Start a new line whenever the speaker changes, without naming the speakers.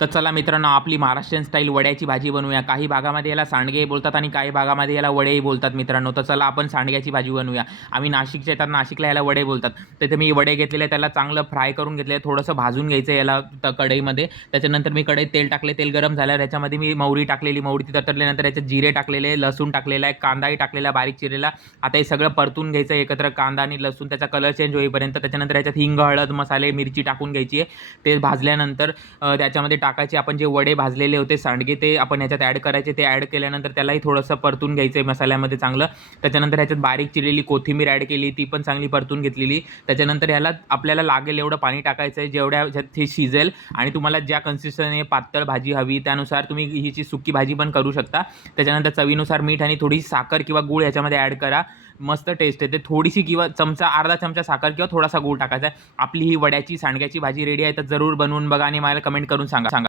तर चला मित्रांनो आपली महाराष्ट्रीयन स्टाईल वड्याची भाजी बनवूया. काही भागामध्ये याला सांडगे बोलतात आणि काही भागामध्ये याला वडेही बोलतात मित्रांनो. तर चला आपण सांडग्याची भाजी बनवूया. आम्ही नाशिकच्या येतात नाशिकला याला वडे बोलतात. तर मी वडे घेतलेले त्याला चांगलं फ्राय करून घेतले थोडंसं भाजून घ्यायचं याला त कढईमध्ये. त्याच्यानंतर मी कढईत तेल टाकले तेल गरम झाल्यावर याच्यामध्ये मी मौरी टाकलेली मोहरी ततरल्यानंतर याच्यात जिरे टाकलेले लसूण टाकलेला आहे कांदाही टाकलेला बारीक चिरेला. आता हे सगळं परतून घ्यायचं एकत्र कांदा आणि लसूण त्याचा कलर चेंज होईपर्यंत. त्याच्यानंतर याच्यात हिंग हळद मसाले मिरची टाकून घ्यायची आहे. ते भाजल्यानंतर त्याच्यामध्ये टाकायचे आपण जे वडे भाजलेले होते सांडगे ते आपण ह्याच्यात ॲड करायचे ते ॲड केल्यानंतर त्यालाही थोडंसं परतून घ्यायचं आहे मसाल्यामध्ये चांगलं. त्याच्यानंतर ह्याच्यात बारीक चिरलेली कोथिंबीर ॲड केली ती पण चांगली परतून घेतलेली. त्याच्यानंतर ह्याला आपल्याला लागेल एवढं पाणी टाकायचं आहे जेवढ्या ह्याच्यात हे शिजेल आणि तुम्हाला ज्या कन्सिस्टन्सी पातळ भाजी हवी त्यानुसार तुम्ही हिची सुकी भाजी पण करू शकता. त्याच्यानंतर चवीनुसार मीठ आणि थोडी साखर किंवा गूळ ह्याच्यामध्ये ॲड करा. मस्त टेस्ट येते. थोडीशी किंवा चमचा अर्धा चमचा साखर किंवा थोडासा गूळ टाकायचा आहे. आपली ही वड्याची सांडग्याची भाजी रेडी आहे तर जरूर बनवून बघा आणि मला कमेंट करून सांगा. सांगा.